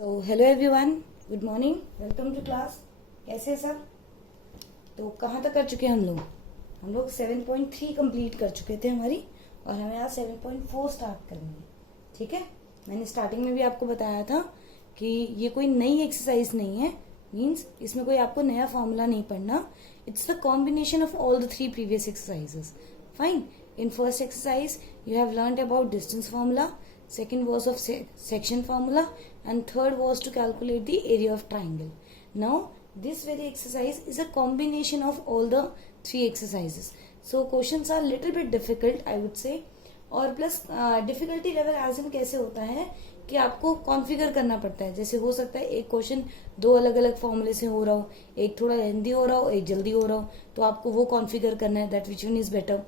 तो hello everyone, good morning, welcome to class. कैसे हैं सब? तो कहाँ तक कर चुके हैं हम लोग 7.3 कंप्लीट कर चुके थे हमारी, और हमें आज 7.4 स्टार्ट करनी है। ठीक है, मैंने स्टार्टिंग में भी आपको बताया था कि ये कोई नई एक्सरसाइज नहीं है, मीन्स इसमें कोई आपको नया फॉर्मूला नहीं पढ़ना। It's the combination of all the 3 previous exercises. Fine. In first exercise, you have learned about distance formula, second was of section formula, and third was to calculate the area of triangle. Now, this very exercise is a combination of all the 3 exercises. So, questions are little bit difficult, I would say. और plus difficulty level as in कैसे होता है कि आपको configure करना पड़ता है। जैसे हो सकता है एक क्वेश्चन 2 अलग अलग फॉर्मूले से हो रहा हो, एक थोड़ा लेंदी हो रहा हो, एक जल्दी हो रहा हो, तो आपको वो कॉन्फ़िगर करना है, that which one is better.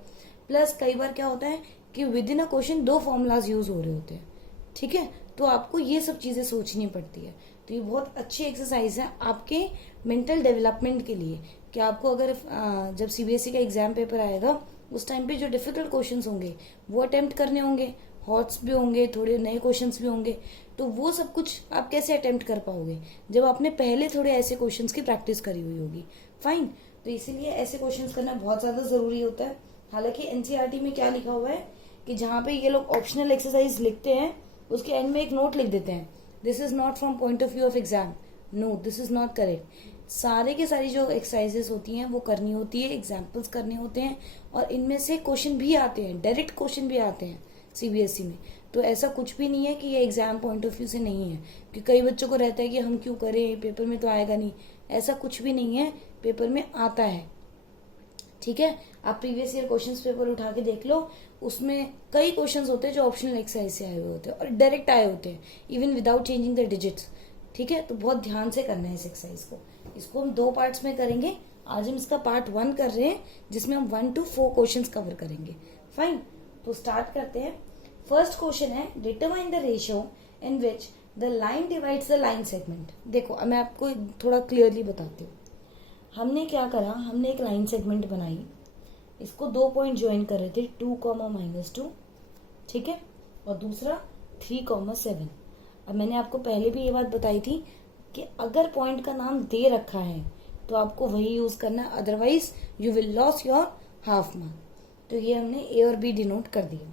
Plus कई बार क्या होता है कि with in a question 2 formulas use हो रहे होते हैं। ठीक है, तो आपको ये सब चीजें सोचनी पड़ती है। तो ये बहुत अच्छी एक्सरसाइज है आपके मेंटल डेवलपमेंट के लिए, कि आपको अगर जब सीबीएसई का एग्जाम पेपर आएगा उस टाइम पे जो डिफिकल्ट क्वेश्चंस होंगे वो अटेम्प्ट करने होंगे, हॉट्स भी होंगे, थोड़े नए क्वेश्चंस भी होंगे। तो वो सब कुछ आप कैसे अटेम्प्ट कर पाओगे जब आपने पहले थोड़े ऐसे क्वेश्चंस की प्रैक्टिस करी हुई होगी। फाइन। तो इसीलिए ऐसे क्वेश्चंस करना बहुत ज्यादा जरूरी होता है। हालांकि एनसीईआरटी में क्या लिखा हुआ है कि जहां पे ये लोग ऑप्शनल एक्सरसाइज लिखते हैं उसके एंड में एक नोट लिख देते हैं, this is not from point of view of exam. No, this is not correct. सारे के सारी जो एक्सरसाइजेस होती हैं वो करनी होती है, एग्जाम्पल्स करने होते हैं, और इनमें से क्वेश्चन भी आते हैं, डायरेक्ट क्वेश्चन भी आते हैं सीबीएसई में। तो ऐसा कुछ भी नहीं है कि ये एग्जाम पॉइंट ऑफ व्यू से नहीं है, कि कई बच्चों को रहता है कि हम क्यों करें, पेपर में तो आएगा नहीं। ऐसा कुछ भी नहीं है, पेपर में आता है। ठीक है, आप प्रीवियस ईयर क्वेश्चंस पेपर उठा के देख लो, उसमें कई क्वेश्चंस होते हैं जो ऑप्शनल एक्सरसाइज से आए हुए होते हैं और डायरेक्ट आए होते हैं, even without changing the digits. ठीक है, तो बहुत ध्यान से करना है इस एक्सरसाइज को। इसको हम 2 पार्ट्स में करेंगे। आज हम इसका पार्ट 1 कर रहे हैं, जिसमें हम 1 to 4 क्वेश्चन कवर करेंगे। फाइन, तो स्टार्ट करते हैं। फर्स्ट क्वेश्चन है, determine the ratio in which the line divides the line segment. देखो, अब मैं आपको थोड़ा क्लियरली बताती हूँ। हमने क्या करा, हमने एक लाइन सेगमेंट बनाई, इसको 2 पॉइंट ज्वाइन कर रहे थे, 2, -2। ठीक है, और दूसरा 3, 7। अब मैंने आपको पहले भी ये बात बताई थी कि अगर पॉइंट का नाम दे रखा है तो आपको वही यूज करना, otherwise you will loss your half mark. तो ये हमने ए और बी डिनोट कर दिया।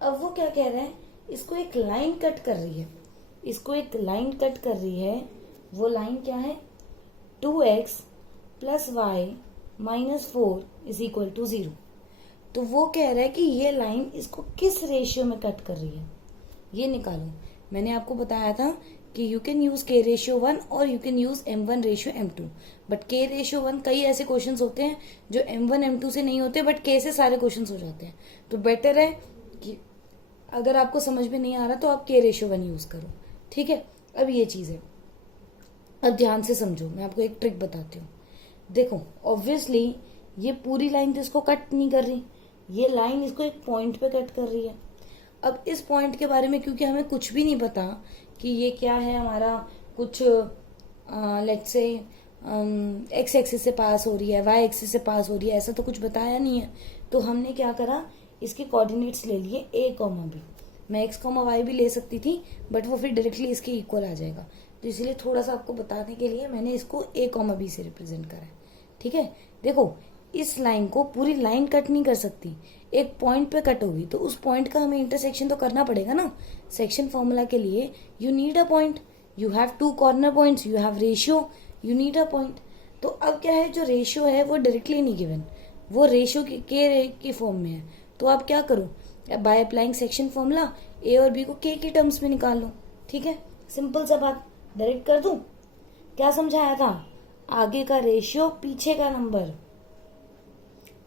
अब वो क्या कह रहा है, इसको एक लाइन कट कर रही है, इसको एक लाइन कट कर रही है। वो लाइन क्या है, 2x + y - 4 = 0। तो वो कह रहा है कि ये लाइन इसको किस रेशियो में कट कर रही है, ये निकालो। मैंने आपको बताया था कि यू कैन यूज k/1 और you can use m1/m2, but k/1 कई ऐसे क्वेश्चंस होते हैं जो m1 m2 से नहीं होते, बट k से सारे क्वेश्चंस हो जाते हैं। तो बेटर है कि अगर आपको समझ में नहीं आ रहा तो आप k/1 यूज करो। ठीक है, अब ये चीज है, अब ध्यान से समझो, मैं आपको एक ट्रिक बताती हूँ। देखो, ऑब्वियसली ये पूरी लाइन तो इसको कट नहीं कर रही, ये लाइन इसको एक पॉइंट पे कट कर रही है। अब इस पॉइंट के बारे में क्योंकि हमें कुछ भी नहीं पता कि ये क्या है, हमारा कुछ लेट्स से एक्स एक्सिस से पास हो रही है, वाई एक्सिस से पास हो रही है, ऐसा तो कुछ बताया नहीं है। तो हमने क्या करा, इसके कोऑर्डिनेट्स ले लिए a, b। मैं x, y भी ले सकती थी, बट वो फिर डायरेक्टली इसके इक्वल आ जाएगा। तो इसलिए थोड़ा सा आपको बताने के लिए मैंने इसको a, b से रिप्रेजेंट करा है। ठीक है, देखो, इस लाइन को पूरी लाइन कट नहीं कर सकती, एक पॉइंट पे कट होगी, तो उस पॉइंट का हमें इंटरसेक्शन तो करना पड़ेगा ना। सेक्शन फॉर्मूला के लिए you need a point, you have 2 corner points, you have ratio, you need a point. तो अब क्या है, जो रेशियो है वो डायरेक्टली नहीं गिवन, वो रेशियो के फॉर्म में है। तो आप क्या करो, बाय अप्लाइंग सेक्शन फॉर्मूला ए और बी को के की टर्म्स में निकाल लो। ठीक है, सिंपल सा बात, डायरेक्ट कर दूं। क्या समझाया था, आगे का रेशियो पीछे का नंबर,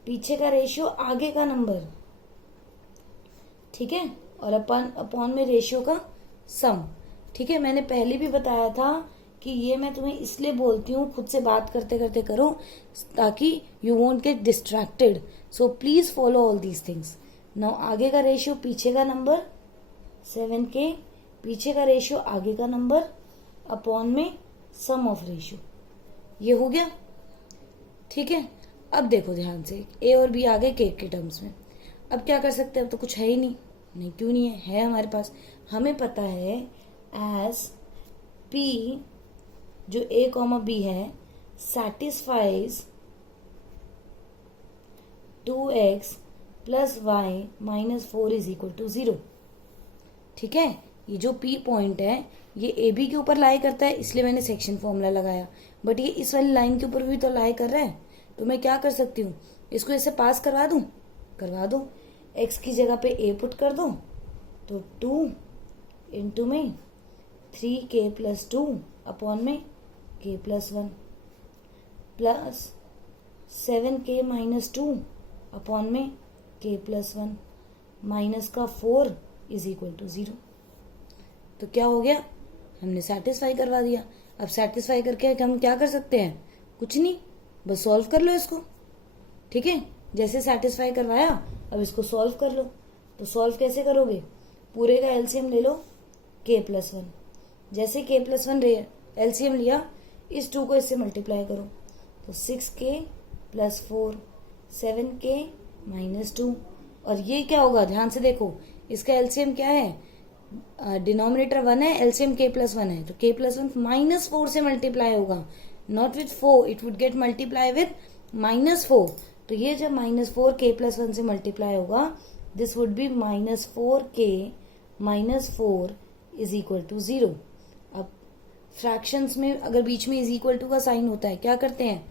पीछे का रेशियो आगे का नंबर। ठीक है, और अपॉन में रेशियो का सम। ठीक है, मैंने पहले भी बताया था कि ये मैं तुम्हें इसलिए बोलती हूँ, खुद से बात करते करते करो, ताकि you won't get distracted. So please follow all these things. Now आगे का रेशियो पीछे का नंबर 7k, पीछे का रेशियो आगे का नंबर, अपॉन में सम ऑफ रेशियो। ये हो गया। ठीक है, अब देखो ध्यान से, ए और बी आ गए के टर्म्स में। अब क्या कर सकते हैं, अब तो कुछ है ही नहीं। नहीं, क्यों नहीं है, है हमारे पास। हमें पता है एज P जो A कॉमा B है satisfies 2x plus y minus 4 is equal to 0। ठीक है, ये जो P पॉइंट है ये AB के ऊपर लाई करता है, इसलिए मैंने सेक्शन फॉर्मूला लगाया, बट ये इस वाली लाइन के ऊपर भी तो लाई कर रहा है। तो मैं क्या कर सकती हूँ, इसको ऐसे पास करवा दूं, करवा दो। x की जगह पे A पुट कर दो, तो 2 इंटू में 3k प्लस 2 अपॉन में k plus 1 plus 7k minus 2 upon में k प्लस 1 माइनस का 4 इज इक्वल टू 0। तो क्या हो गया, हमने सेटिस्फाई करवा दिया। अब सेटिस्फाई करके हम क्या कर सकते हैं, कुछ नहीं, बस सॉल्व कर लो इसको। ठीक है, जैसे सेटिस्फाई करवाया अब इसको सॉल्व कर लो। तो सॉल्व कैसे करोगे, पूरे का एलसीएम ले लो k प्लस 1। जैसे k प्लस 1 एलसीएम लिया, इस 2 को इससे मल्टीप्लाई करो, तो 6k प्लस 4 7k माइनस 2। और ये क्या होगा, ध्यान से देखो, इसका एलसीएम क्या है, डिनोमिनेटर 1 है, एलसीएम k प्लस 1 है, तो k प्लस 1 माइनस 4 से मल्टीप्लाई होगा, not with 4, it would get multiply with minus 4। तो ये जब माइनस 4 k प्लस 1 से मल्टीप्लाई होगा, this would be minus 4k minus 4 is equal to 0। अब फ्रैक्शंस में अगर बीच में इज इक्वल टू का साइन होता है, क्या करते हैं,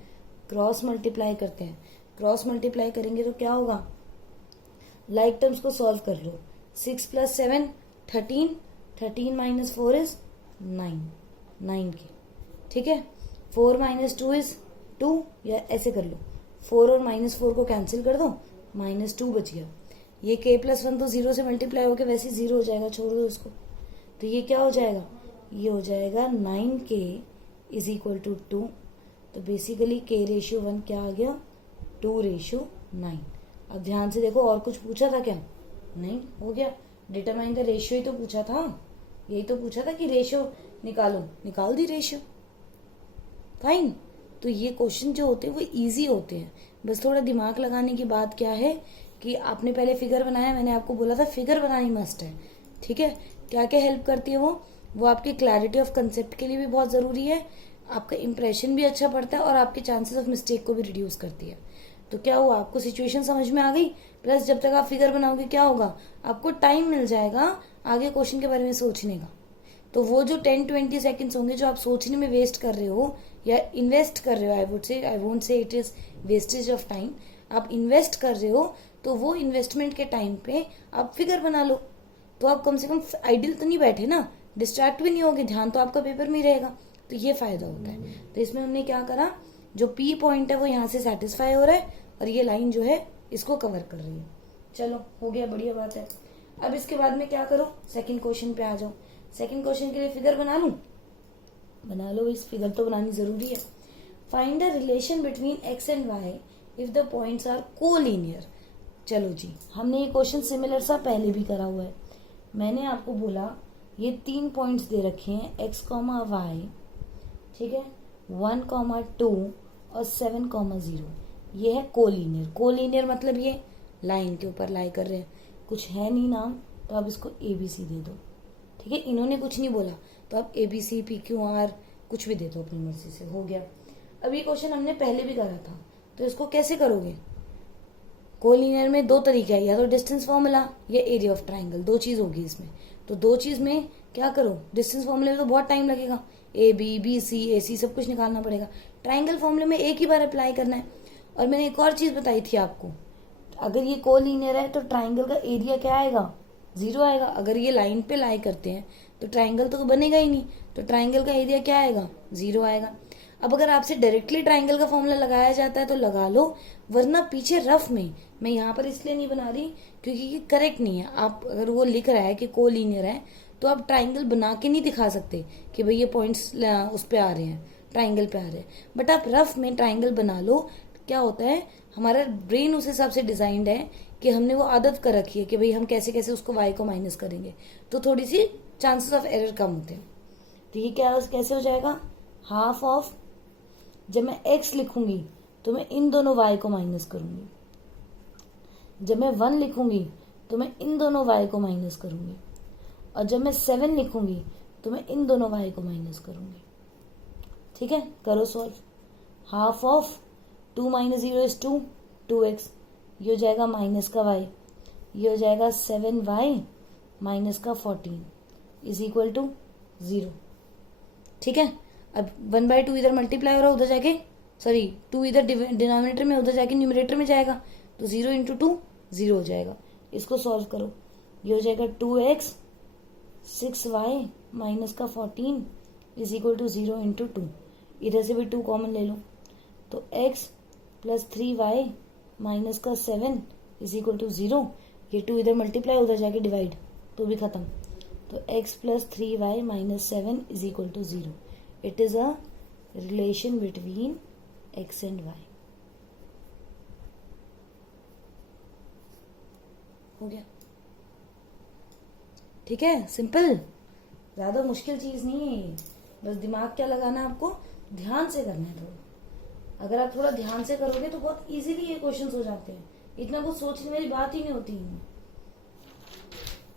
क्रॉस मल्टीप्लाई करते हैं। क्रॉस मल्टीप्लाई करेंगे तो क्या होगा, लाइक टर्म्स को सॉल्व कर लो। 6 प्लस 7 13, 13 माइनस 4 इज 9, 9k। ठीक है, 4 माइनस 2 इज 2, या ऐसे कर लो, 4 और माइनस 4 को कैंसिल कर दो, माइनस 2 बच गया। ये k प्लस 1 तो 0 से मल्टीप्लाई होकर वैसे 0 हो जाएगा, छोड़ दो इसको। तो ये क्या हो जाएगा, ये हो जाएगा 9k इज इक्वल टू 2। तो बेसिकली k रेशियो 1 क्या आ गया, 2 रेशियो 9। अब ध्यान से देखो, और कुछ पूछा था क्या, नहीं, हो गया। डिटरमाइन द रेशियो ही तो पूछा था, यही तो पूछा था कि रेशियो निकालो, निकाल दी रेशियो, फाइन। तो ये क्वेश्चन जो होते हैं वो इजी होते हैं, बस थोड़ा दिमाग लगाने की बात क्या है कि आपने पहले फिगर बनाया, मैंने आपको बोला था फिगर बनानी मस्ट है। ठीक है, क्या क्या हेल्प करती है वो आपकी क्लैरिटी ऑफ कंसेप्ट के लिए भी बहुत जरूरी है, आपका इंप्रेशन भी अच्छा पड़ता है, और आपके चांसेस ऑफ मिस्टेक को भी रिड्यूस करती है। तो क्या हुआ, आपको सिचुएशन समझ में आ गई, प्लस जब तक आप फिगर बनाओगे क्या होगा, आपको टाइम मिल जाएगा आगे क्वेश्चन के बारे में सोचने का। तो वो जो 10-20 सेकंड्स होंगे जो आप सोचने में वेस्ट कर रहे हो या इन्वेस्ट कर रहे हो, I won't say it is wastage of time, आप इन्वेस्ट कर रहे हो, तो वो इन्वेस्टमेंट के टाइम पे आप फिगर बना लो, तो आप कम से कम आइडियल तो नहीं बैठे ना, डिस्ट्रैक्ट भी नहीं होगे, ध्यान तो आपका पेपर में ही रहेगा। तो ये फायदा होता है। तो इसमें हमने क्या करा, जो P पॉइंट है वो यहाँ से सेटिस्फाई हो रहा है, और ये लाइन जो है इसको कवर कर रही है। चलो, हो गया, बढ़िया बात है। अब इसके बाद में क्या करो, सेकंड क्वेश्चन पे आ जाओ। सेकंड क्वेश्चन के लिए फिगर बना लूं, बना लो, इस फिगर तो बनानी जरूरी है। Find the relation between x and y if the points are collinear. चलो जी, हमने ये क्वेश्चन सिमिलर सा पहले भी करा हुआ है। मैंने आपको बोला ये 3 पॉइंट्स दे रखे हैं, x, y, ठीक है, 1, 2 और 7, 0। ये है कोलिनियर। कोलिनियर मतलब ये लाइन के ऊपर लाई कर रहे हैं, कुछ है नहीं नाम, तो आप इसको ABC दे दो। ठीक है, इन्होंने कुछ नहीं बोला, तो आप ABC, PQR कुछ भी दे दो अपनी मर्जी से, हो गया। अब ये क्वेश्चन हमने पहले भी करा था, तो इसको कैसे करोगे, कोलिनियर में 2 तरीके हैं, या तो डिस्टेंस फॉर्मूला या एरिया ऑफ ट्राइंगल, 2 चीज होगी इसमें। तो 2 चीज में क्या करो, डिस्टेंस फॉर्मूले में तो बहुत टाइम लगेगा, AB, BC, AC सब कुछ निकालना पड़ेगा। ट्राइंगल फॉर्मूले में एक ही बार अप्लाई करना है। और मैंने एक और चीज बताई थी आपको, अगर ये कोलिनियर है तो ट्राइंगल का एरिया क्या आएगा, 0 आएगा। अगर ये लाइन पे लाई करते हैं तो ट्राइंगल तो बनेगा ही नहीं, तो ट्राइंगल का एरिया क्या आएगा, 0 आएगा। अब अगर आपसे डायरेक्टली ट्राइंगल का फॉर्मूला लगाया जाता है तो लगा लो, वरना पीछे रफ में, मैं यहाँ पर इसलिए नहीं बना रही क्योंकि ये करेक्ट नहीं है। आप अगर वो लिख रहा है कि कोलिनियर है तो आप ट्राइंगल बना के नहीं दिखा सकते कि भाई ये पॉइंट्स उस पे आ रहे हैं, ट्राइंगल पे आ रहे हैं, बट आप रफ में ट्राइंगल बना लो। क्या होता है, हमारा ब्रेन उस हिसाब से डिजाइंड है कि हमने वो आदत कर रखी है कि भाई हम कैसे कैसे उसको y को माइनस करेंगे, तो थोड़ी सी चांसेस ऑफ एरर कम होते हैं। तो ये क्या कैसे हो जाएगा, हाफ ऑफ, जब मैं x लिखूंगी तो मैं इन दोनों y को माइनस करूंगी, जब मैं 1 लिखूंगी तो मैं इन दोनों y को माइनस करूंगी, और जब मैं 7 लिखूंगी तो मैं इन दोनों y को माइनस करूंगी। ठीक है, करो solve. Half of 2 minus 0 is 2, 2x, ये हो जाएगा माइनस का y, ये हो जाएगा 7y माइनस का 14 इज इक्वल टू 0। ठीक है, अब 1/2 इधर मल्टीप्लाई हो रहा है, उधर जाके सॉरी 2 इधर डिनोमिनेटर में, उधर जाके न्यूमरेटर में जाएगा, तो 0 इंटू 2 0 हो जाएगा। इसको सॉल्व करो, ये हो जाएगा 2x 6y माइनस का 14 इज इक्वल टू 0 इंटू 2। इधर से भी 2 कॉमन ले लो, तो x प्लस 3y माइनस का 7 इज इक्वल टू 0। ये 2 इधर मल्टीप्लाई, उधर जाके डिवाइड, तो भी खत्म। तो x plus 3y minus 7 is equal to 0। It is a relation between x and y। हो गया? ठीक है, सिंपल, ज्यादा मुश्किल चीज नहीं है ये। बस दिमाग क्या लगाना है आपको, ध्यान से करना है थोड़ा। अगर आप थोड़ा ध्यान से करोगे तो बहुत इजीली ये क्वेश्चंस हो जाते हैं, इतना कुछ सोचने वाली बात ही नहीं होती है।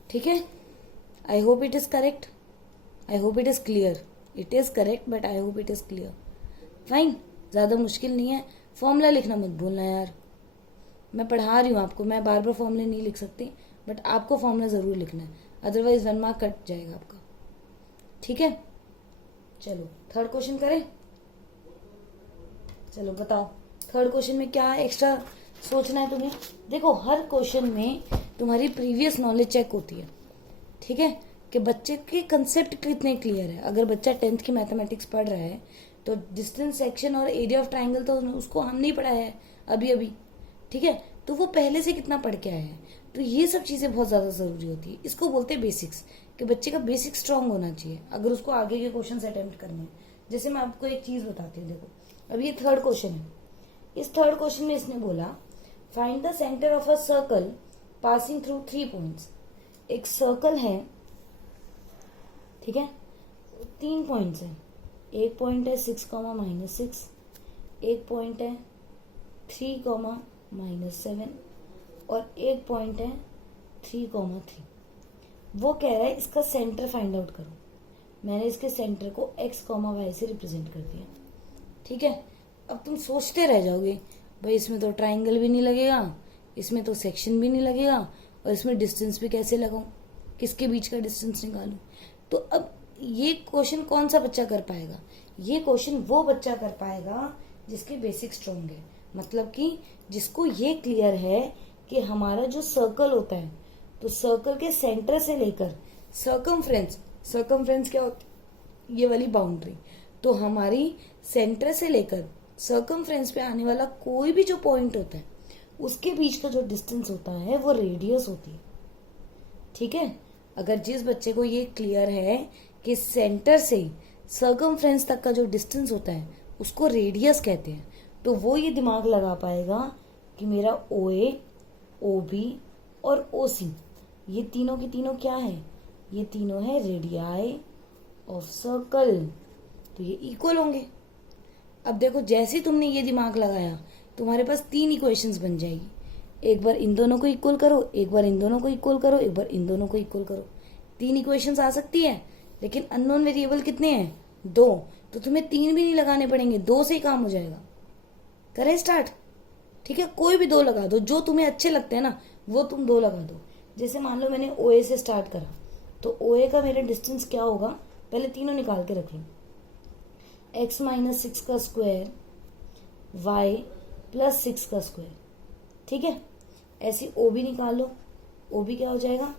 ठीक है, I hope it is correct, I hope it is clear. It is correct but I hope it is clear. Fine, ज्यादा मुश्किल नहीं है। फॉर्मूला लिखना मत भूलना यार, मैं पढ़ा रही हूँ आपको, मैं बार बार फॉर्मूले नहीं लिख सकती, बट आपको फॉर्मूला जरूर लिखना है, अदरवाइज 1 मार्क कट जाएगा आपका। ठीक है, चलो थर्ड क्वेश्चन करें। चलो बताओ, थर्ड क्वेश्चन में क्या एक्स्ट्रा सोचना है तुम्हें। देखो, हर क्वेश्चन में तुम्हारी प्रीवियस नॉलेज चेक होती है। ठीक है, कि बच्चे के कंसेप्ट कितने क्लियर है। अगर बच्चा 10th की मैथमेटिक्स पढ़ रहा है तो डिस्टेंस, सेक्शन और एरिया ऑफ ट्राइंगल तो उसको हम नहीं पढ़ाया है अभी अभी। ठीक है, तो वो पहले से कितना पढ़ के आया है। तो ये सब चीजें बहुत ज्यादा जरूरी होती है। इसको बोलते हैं बेसिक्स, कि बच्चे का बेसिक स्ट्रांग होना चाहिए अगर उसको आगे के क्वेश्चन अटेम्प्ट करने हैं। जैसे मैं आपको एक चीज बताती हूँ, देखो अब ये थर्ड क्वेश्चन है। इस थर्ड क्वेश्चन में इसने बोला find the centre of a circle passing through 3 points. एक सर्कल है, ठीक है, 3 पॉइंट्स है। एक पॉइंट है 6, -6, एक पॉइंट है 3, -7 और एक पॉइंट है 3, 3। वो कह रहा है इसका सेंटर फाइंड आउट करो। मैंने इसके सेंटर को x, y से रिप्रेजेंट कर दिया। ठीक है, अब तुम सोचते रह जाओगे भाई इसमें तो ट्राइंगल भी नहीं लगेगा, इसमें तो सेक्शन भी नहीं लगेगा, और इसमें डिस्टेंस भी कैसे लगाऊं, किसके बीच का डिस्टेंस निकालूं। तो अब ये क्वेश्चन कौन सा बच्चा कर पाएगा। ये क्वेश्चन वो बच्चा कर पाएगा जिसके बेसिक स्ट्रॉन्ग है, मतलब कि जिसको ये क्लियर है कि हमारा जो सर्कल होता है, तो सर्कल के सेंटर से लेकर सर्कमफ्रेंस क्या होता है, ये वाली बाउंड्री। तो हमारी सेंटर से लेकर सर्कमफ्रेंस पे आने वाला कोई भी जो पॉइंट होता है उसके बीच का जो डिस्टेंस होता है वो रेडियस होती है। ठीक है, अगर जिस बच्चे को ये क्लियर है कि सेंटर से सर्कमफ्रेंस तक का जो डिस्टेंस होता है उसको रेडियस कहते हैं, तो वो ये दिमाग लगा पाएगा कि मेरा OA, OB और OC ये तीनों की तीनों क्या है, ये तीनों है रेडियाई ऑफ सर्कल, तो ये इक्वल होंगे। अब देखो, जैसे ही तुमने ये दिमाग लगाया तुम्हारे पास 3 इक्वेशंस बन जाएगी। एक बार इन दोनों को इक्वल करो, एक बार इन दोनों को इक्वल करो, एक बार इन दोनों को इक्वल करो। 3 इक्वेशंस आ सकती है, लेकिन अननोन वेरिएबल कितने हैं, 2, तो तुम्हें 3 भी नहीं लगाने पड़ेंगे, 2 से ही काम हो जाएगा। करें स्टार्ट। ठीक है, कोई भी 2 लगा दो, जो तुम्हें अच्छे लगते हैं ना वो तुम 2 लगा दो। जैसे मान लो मैंने OA से स्टार्ट करा, तो OA का मेरा डिस्टेंस क्या होगा, पहले तीनों निकाल के रख लो। x - 6 का स्क्वायर, y + 6 का स्क्वायर। ठीक है, ऐसी OB निकाल लो। OB क्या हो जाएगा,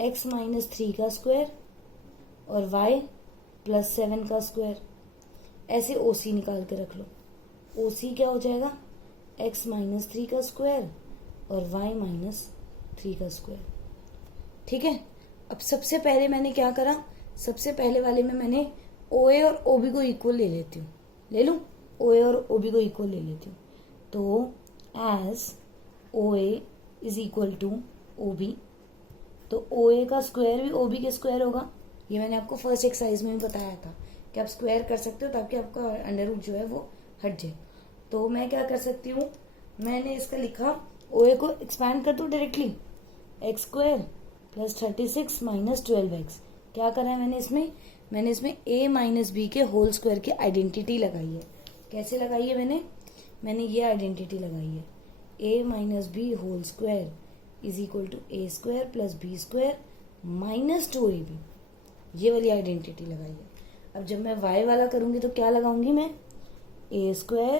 x - 3 का स्क्वायर और y + 7 का स्क्वायर। ऐसे OC निकाल के रख लो। OC क्या हो जाएगा, x - 3 का स्क्वायर और y - 3 का स्क्वायर। ठीक है, अब सबसे पहले मैंने क्या करा, सबसे पहले वाले में मैंने OA और OB को इक्वल ले लेती हूँ, ले लूँ, OA और OB को इक्वल ले लेती हूँ। तो as OA is equal to OB, तो OA का स्क्वायर भी OB के स्क्वायर होगा। ये मैंने आपको फर्स्ट एक्सरसाइज में भी बताया था कि आप स्क्वायर कर सकते हो ताकि आपका अंडर रूट जो है वो हट जाए। तो मैं क्या कर सकती हूँ, मैंने इसका लिखा OA को एक्सपैंड कर दूँ डायरेक्टली, x² + 36 - 12x, क्या करा है मैंने इसमें a माइनस बी के होल स्क्वायर की आइडेंटिटी लगाई है। कैसे लगाई है मैंने ये आइडेंटिटी लगाई है, a minus B whole square is equal to A square plus B square minus 2ab, ये वाली आइडेंटिटी लगाई है। अब जब मैं y वाला करूंगी तो क्या लगाऊंगी मैं, A square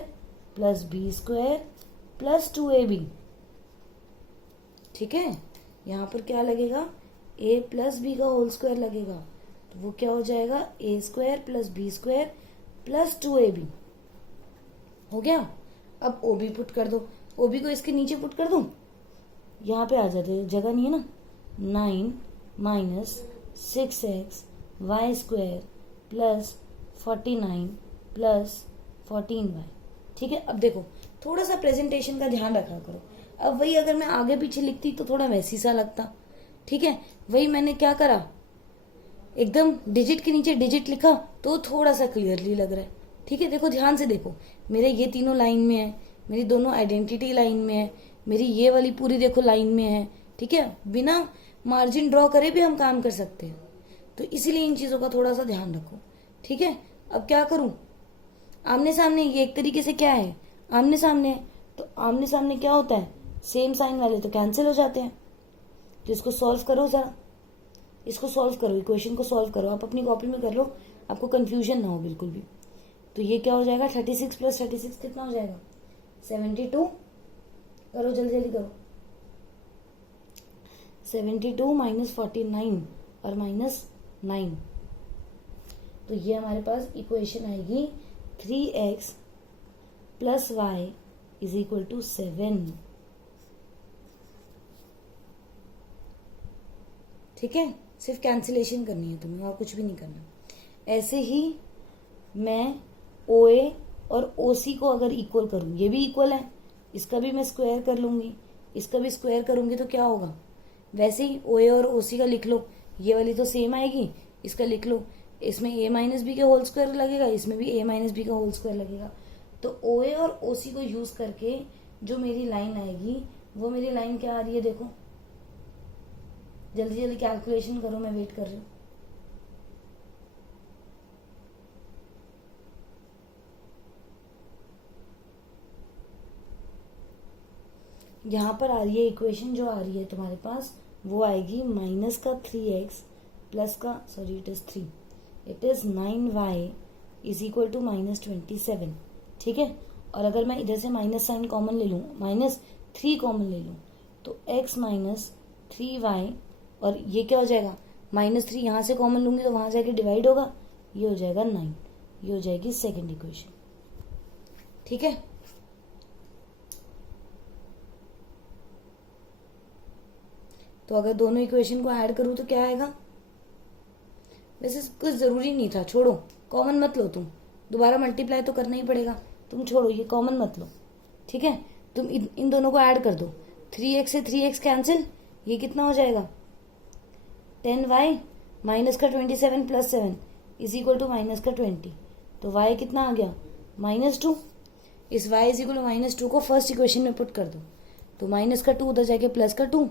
plus B square plus 2ab। ठीक है, यहां पर क्या लगेगा, a प्लस बी का होल स्क्वायर लगेगा, तो वो क्या हो जाएगा, A square plus B square plus 2ab हो गया। अब ओबी पुट कर दो, ओबी को इसके नीचे पुट कर दूं, यहाँ पे आ जाते, जगह नहीं है ना, 9 minus 6x y square plus 49 plus 14y। ठीक है, अब देखो थोड़ा सा प्रेजेंटेशन का ध्यान रखा करो। अब वही अगर मैं आगे पीछे लिखती तो थोड़ा वैसी सा लगता। ठीक है, वही मैंने क्या करा, एकदम डिजिट के नीचे डिजिट लिखा तो थोड़ा सा क्लियरली लग रहा है। ठीक है, देखो ध्यान से देखो, मेरे ये तीनों लाइन में है, मेरी दोनों आइडेंटिटी लाइन में है, मेरी ये वाली पूरी देखो लाइन में है। ठीक है, बिना मार्जिन ड्रॉ करे भी हम काम कर सकते हैं, तो इसीलिए इन चीजों का थोड़ा सा ध्यान रखो। ठीक है, अब क्या करूं, आमने सामने, ये एक तरीके से क्या है, आमने सामने है, तो आमने सामने क्या होता है, सेम साइन वाले तो कैंसिल हो जाते हैं। तो इसको सॉल्व करो जरा, इसको सॉल्व करो, इक्वेशन को सॉल्व करो, आप अपनी कॉपी में कर लो, आपको कंफ्यूजन ना हो बिल्कुल भी। तो ये क्या हो जाएगा, 36 प्लस 36 कितना हो जाएगा, 72। करो जल्दी जल्दी करो, 72 माइनस 49 और माइनस 9, तो ये हमारे पास इक्वेशन आएगी 3x plus y is equal to 7। ठीक है, सिर्फ कैंसिलेशन करनी है तुम्हें और कुछ भी नहीं करना। ऐसे ही मैं OA और OC को अगर इक्वल करूं, ये भी इक्वल है, इसका भी मैं स्क्वायर कर लूंगी, इसका भी स्क्वायर करूंगी तो क्या होगा, वैसे ही OA और OC का लिख लो, ये वाली तो सेम आएगी, इसका लिख लो, इसमें a माइनस बी का होल स्क्वायर लगेगा, इसमें भी a माइनस बी का होल स्क्वायर लगेगा। तो OA और OC को यूज करके जो मेरी लाइन आएगी, वो मेरी लाइन क्या आ रही है, देखो जल्दी जल्दी कैलकुलेशन करो, मैं वेट कर रही हूँ। यहां पर आ रही है इक्वेशन, जो आ रही है तुम्हारे पास वो आएगी माइनस का 3x प्लस का, sorry it is 3, it is 9y is equal to minus 27। ठीक है, और अगर मैं इधर से माइनस साइन कॉमन ले लूं, माइनस 3 कॉमन ले लूं, तो x माइनस 3y, और ये क्या हो जाएगा, माइनस 3 यहां से कॉमन लूंगी तो वहां जाके डिवाइड होगा, ये हो जाएगा 9, ये हो जाएगी सेकेंड इक्वेशन। ठीक है, तो अगर दोनों इक्वेशन को ऐड करूं तो क्या आएगा, वैसे कुछ जरूरी नहीं था, छोड़ो, कॉमन मत लो, तुम दोबारा मल्टीप्लाई तो करना ही पड़ेगा, तुम छोड़ो, ये कॉमन मत लो। ठीक है, तुम इन दोनों को ऐड कर दो, 3x से 3x कैंसिल, ये कितना हो जाएगा, 10y माइनस का 27 plus 7 is equal to minus का 20, तो y कितना आ गया, -2। इस y इज इक्वल टू -2 को फर्स्ट इक्वेशन में पुट कर दो, तो माइनस का 2 उधर जाके प्लस का 2,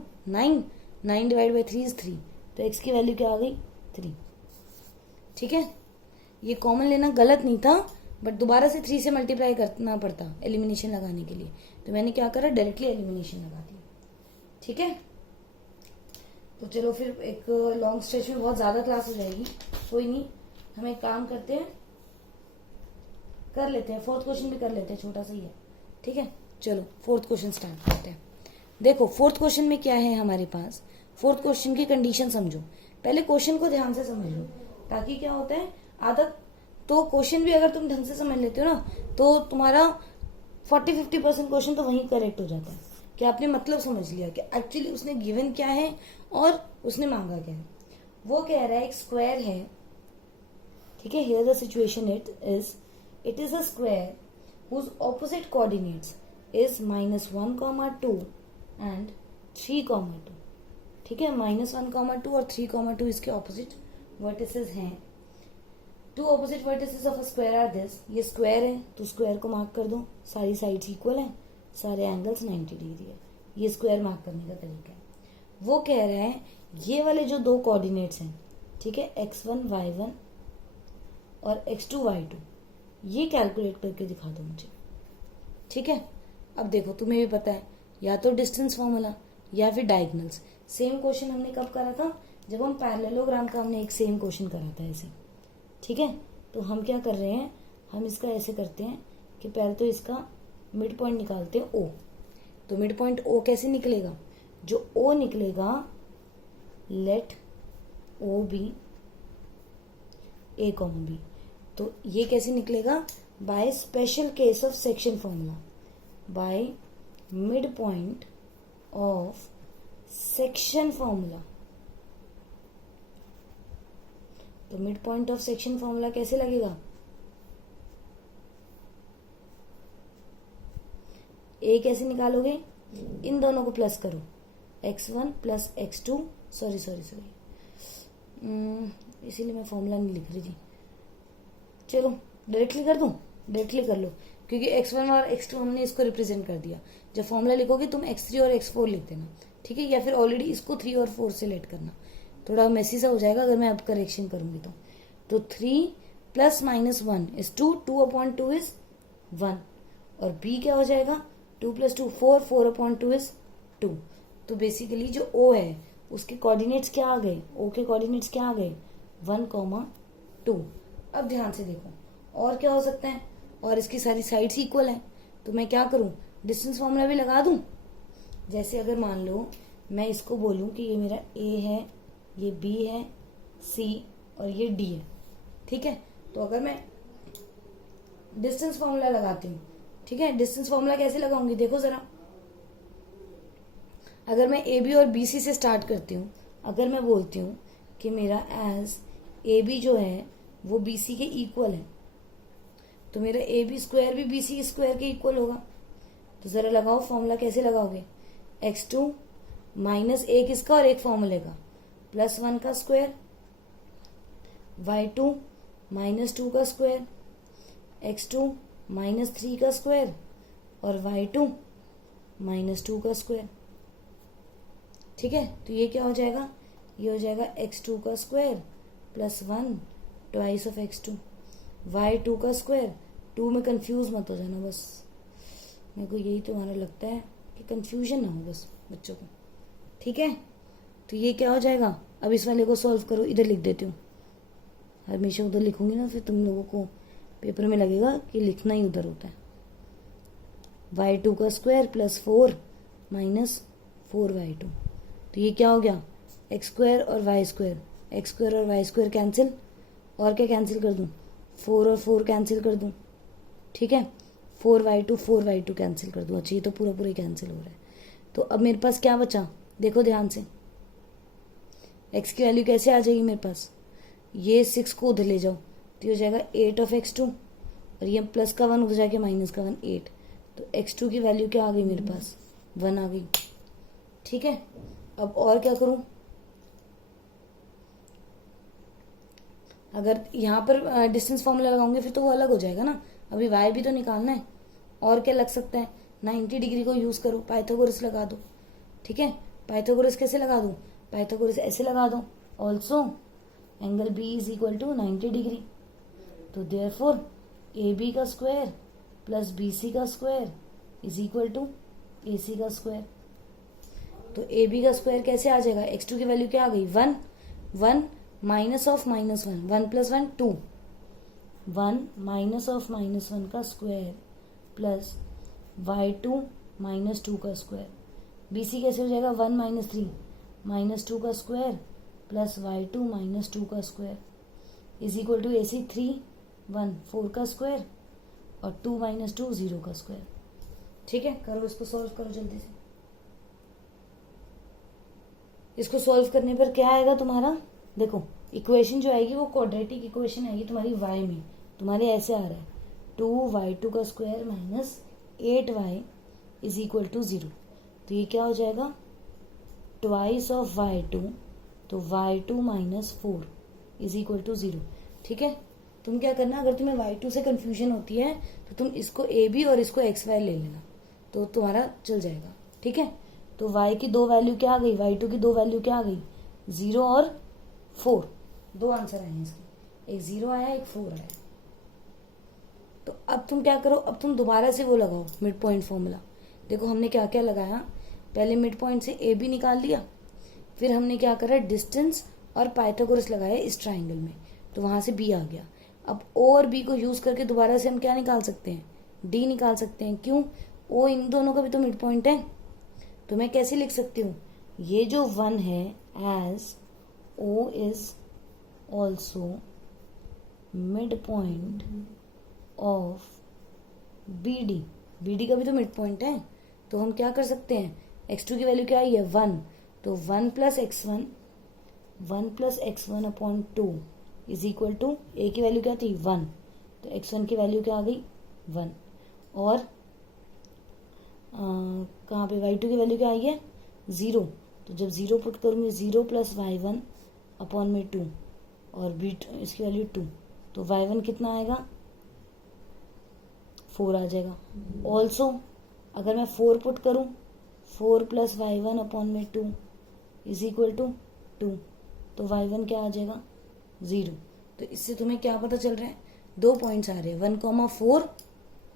9 डिवाइड बाई 3 इज 3, तो x की वैल्यू क्या आ गई, 3। ठीक है, ये कॉमन लेना गलत नहीं था, बट दोबारा से 3 से मल्टीप्लाई करना पड़ता एलिमिनेशन लगाने के लिए, तो मैंने क्या करा, डायरेक्टली एलिमिनेशन लगा दिया। ठीक है, तो चलो फिर एक लॉन्ग स्ट्रेच में बहुत ज्यादा क्लास हो जाएगी, कोई नहीं, हम एक काम करते हैं, कर लेते हैं, फोर्थ क्वेश्चन भी कर लेते हैं, छोटा सा ही है। ठीक है, चलो फोर्थ क्वेश्चन स्टार्ट करते हैं। देखो फोर्थ क्वेश्चन में क्या है हमारे पास, फोर्थ क्वेश्चन की कंडीशन समझो, पहले क्वेश्चन को ध्यान से समझ लो, ताकि क्या होता है, आधा तो क्वेश्चन भी अगर तुम ढंग से समझ लेते हो ना, तो तुम्हारा 40-50% क्वेश्चन तो वहीं करेक्ट हो जाता है, कि आपने मतलब समझ लिया कि एक्चुअली उसने गिवन क्या है और उसने मांगा क्या है। वो कह रहा है एक स्क्वायर है, ठीक है, here the situation it is a square whose opposite coordinates is -1, 2 and 3, 2। ठीक है, -1, 2 और 3, 2 इसके ऑपोजिट वर्टिसेस हैं। 2 opposite vertices of a square are this, ये स्क्वायर है तो स्क्वायर को मार्क कर दो, सारी साइड्स इक्वल है, सारे एंगल्स 90 डिग्री है, ये स्क्वायर मार्क करने का तरीका है। वो कह रहा है ये वाले जो 2 कोऑर्डिनेट्स हैं, ठीक है, x1 y1 और x2 y2, ये कैलकुलेट करके दिखा दो मुझे। ठीक है, अब देखो तुम्हें भी पता है या तो डिस्टेंस फॉर्मूला या फिर डायगोनल्स। सेम क्वेश्चन हमने कब करा था, जब हम पैरेललोग्राम का हमने एक सेम क्वेश्चन करा था ऐसे। ठीक है, तो हम क्या कर रहे हैं, हम इसका ऐसे करते हैं कि पहले तो इसका मिड पॉइंट निकालते हैं O। तो मिड पॉइंट O कैसे निकलेगा, जो O निकलेगा, let O be A, B। तो ये कैसे निकलेगा, by special case of section formula, by mid point of section formula. तो mid point of section formula कैसे लगेगा, ए कैसे निकालोगे, इन दोनों को प्लस करो, x1 प्लस x2, सॉरी इसीलिए मैं फॉर्मूला नहीं लिख रही थी। चलो डायरेक्टली कर दूं, डायरेक्टली कर लो, क्योंकि x1 और x2 हमने इसको रिप्रेजेंट कर दिया। जब फॉर्मूला लिखोगे तुम x3 और x4 लिख देना, ठीक है, या फिर ऑलरेडी इसको 3 और 4 से लेट करना, थोड़ा मेसी सा हो जाएगा अगर मैं अब करेक्शन करूंगी तो 3 प्लस माइनस 1 इज 2, 2/2 इज 1, और b क्या हो जाएगा, 2 प्लस 2 4, 4/2 इज 2। तो बेसिकली जो o है उसके कोऑर्डिनेट्स क्या आ गए, o के कोऑर्डिनेट्स क्या आ गए, 1,2। अब ध्यान से देखो और क्या हो सकता है, और इसकी सारी साइड्स इक्वल हैं, तो मैं क्या करूं, डिस्टेंस फॉर्मूला भी लगा दूं। जैसे अगर मान लो मैं इसको बोलूं कि ये मेरा a है, ये b है, c और ये d है। ठीक है, तो अगर मैं डिस्टेंस फॉर्मूला लगाती हूँ, ठीक है, डिस्टेंस फॉर्मूला कैसे लगाऊंगी देखो जरा। अगर मैं ए बी और बी सी से स्टार्ट करती हूँ, अगर मैं बोलती हूँ कि मेरा एज ए बी जो है वो बी सी के इक्वल है, तो मेरा ए बी स्क्वायर भी बी सी स्क्वायर के इक्वल होगा। तो जरा लगाओ फॉर्मूला, कैसे लगाओगे, x2 माइनस एक इसका और एक फॉर्मूले का, प्लस 1 का स्क्वायर, y2 माइनस 2 का स्क्वायर, x2 माइनस 3 का स्क्वायर और y2 माइनस 2 का स्क्वायर। ठीक है, तो ये क्या हो जाएगा, ये हो जाएगा x2 का square plus 1 twice of x2, y2 का स्क्वायर। 2 में कंफ्यूज मत हो जाना, बस मेरे को यही तुम्हारा लगता है कि कंफ्यूजन ना हो बस बच्चों को। ठीक है, तो ये क्या हो जाएगा, अब इस वाले को सॉल्व करो, इधर लिख देती हूँ, हमेशा उधर लिखूंगी ना फिर तुम लोगों को पेपर में लगेगा कि लिखना ही उधर होता है। y2 का स्क्वायर प्लस 4 माइनस 4y2, तो ये क्या हो गया, एक्स स्क्वायर और वाई स्क्वायर, एक्स स्क्वायर और वाई स्क्वायर कैंसिल, और क्या कैंसिल कर दूं, 4 और 4 कैंसिल कर दूं। ठीक है, 4y2 कैंसिल कर दूं। अच्छा, ये तो पूरा पूरा कैंसिल हो रहा है। तो अब मेरे पास क्या बचा, देखो ध्यान से, x की वैल्यू कैसे आ जाएगी मेरे पास, ये 6 को उधर ले जाओ तो ये हो जाएगा 8 ऑफ x2, और ये प्लस का 1 उधर जाके माइनस का 1 8, तो x2 की वैल्यू क्या आ गई मेरे पास, 1 आ गई। ठीक है, अब और क्या करूं, अगर यहाँ पर डिस्टेंस फॉर्मूला लगाऊंगे फिर तो वो अलग हो जाएगा ना, अभी y भी तो निकालना है। और क्या लग सकता है, 90 डिग्री को यूज करो, पाइथागोरस लगा दो। ठीक है, पाइथागोरस कैसे लगा दो, पाइथागोरस ऐसे लगा दो, also angle B is equal to 90 degree. तो देयरफॉर AB का स्क्वायर प्लस BC का square is equal to AC का स्क्वायर। तो AB का स्क्वायर कैसे आ जाएगा, x2 की वैल्यू क्या आ गई, 1, 1 minus of minus 1, 1 plus 1 2, 1 minus of minus 1 का स्क्वायर प्लस y2 माइनस 2 का स्क्वायर। BC कैसे हो जाएगा, 1 माइनस 3 माइनस 2 का स्क्वायर प्लस y2 माइनस 2 का square is equal to AC 3 1 4 का स्क्वायर और 2 माइनस 2 0 का स्क्वायर। ठीक है, करो इसको, सॉल्व करो जल्दी से। इसको सॉल्व करने पर क्या आएगा तुम्हारा, देखो इक्वेशन जो आएगी वो क्वाड्रेटिक इक्वेशन आएगी तुम्हारी y में, तुम्हारे ऐसे आ रहा है 2y2 का square minus 8y is equal to 0। तो ये क्या हो जाएगा, ट्वाइस ऑफ y2, तो y2 minus 4 is equal to 0। ठीक है, तुम क्या करना, अगर तुम्हें y2 से कंफ्यूजन होती है तो तुम इसको AB और इसको xy ले लेना, तो तुम्हारा चल जाएगा। ठीक है, तो y की दो वैल्यू क्या आ गई, y2 की दो वैल्यू क्या आ गई, 0 और 4। दो आंसर आए हैं इसके, एक 0 आया, एक 4 आया। तो अब तुम क्या करो, अब तुम दोबारा से वो लगाओ मिड पॉइंट फॉर्मूला। देखो हमने क्या क्या लगाया, पहले मिड पॉइंट से ए बी निकाल लिया, फिर हमने क्या करा, डिस्टेंस और पाइथागोरस लगाया इस ट्राइंगल में, तो वहां से बी आ गया। अब ओ और बी को यूज करके दोबारा से हम क्या निकाल सकते हैं, डी निकाल सकते हैं। क्यों, ओ इन दोनों का भी तो मिड पॉइंट है। तो मैं कैसे लिख सकती हूँ, ये जो 1 है as O is also mid point of B D, B D का भी तो मिड पॉइंट है। तो हम क्या कर सकते हैं, x2 की वैल्यू क्या आई है 1, तो 1 plus x1 upon 2 is equal to, A की वैल्यू क्या थी 1, तो x1 की वैल्यू क्या आ गई 1, और कहाँ पे y2 की वैल्यू क्या आई है 0, तो जब 0 पुट करूंगी 0 प्लस y1 अपॉन में 2, और इसकी वैल्यू 2, तो y1 कितना आएगा 4 आ जाएगा। ऑल्सो अगर मैं 4 पुट करूं, 4 प्लस y1 अपॉन में 2 इज इक्वल टू 2, तो y1 क्या आ जाएगा 0। तो इससे तुम्हें क्या पता चल रहा है, दो पॉइंट्स आ रहे हैं 1,4,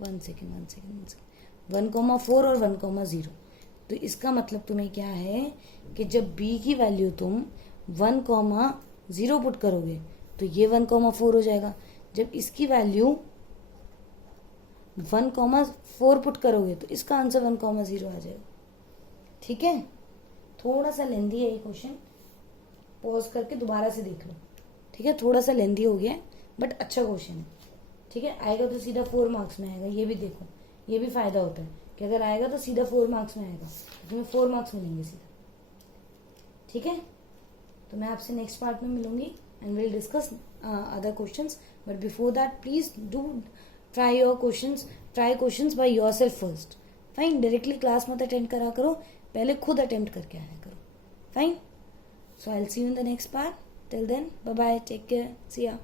1 सेकेंड 1,4 और 1,0। तो इसका मतलब तुम्हें क्या है कि जब b की वैल्यू तुम 1,0 पुट करोगे तो ये 1,4 हो जाएगा, जब इसकी वैल्यू 1,4 पुट करोगे तो इसका आंसर 1,0 आ जाएगा। ठीक है, थोड़ा सा लेंदी है ये क्वेश्चन, पॉज करके दोबारा से देख लो। ठीक है, थोड़ा सा लेंदी हो गया है बट अच्छा क्वेश्चन है। ठीक है, आएगा तो सीधा 4 मार्क्स में आएगा, ये भी देखो, ये भी फायदा होता है कि अगर आएगा तो सीधा 4 मार्क्स में आएगा, तो तुम्हें 4 मार्क्स मिलेंगे सीधा। ठीक है, तो मैं आपसे नेक्स्ट पार्ट में मिलूंगी and will discuss other questions, but before that please do try questions by yourself first. Fine, directly class मत अटेंड करा करो, पहले खुद अटेम्प्ट करके आया करो। Fine, so I will see you in the next part. Till then, bye bye, take care, see या।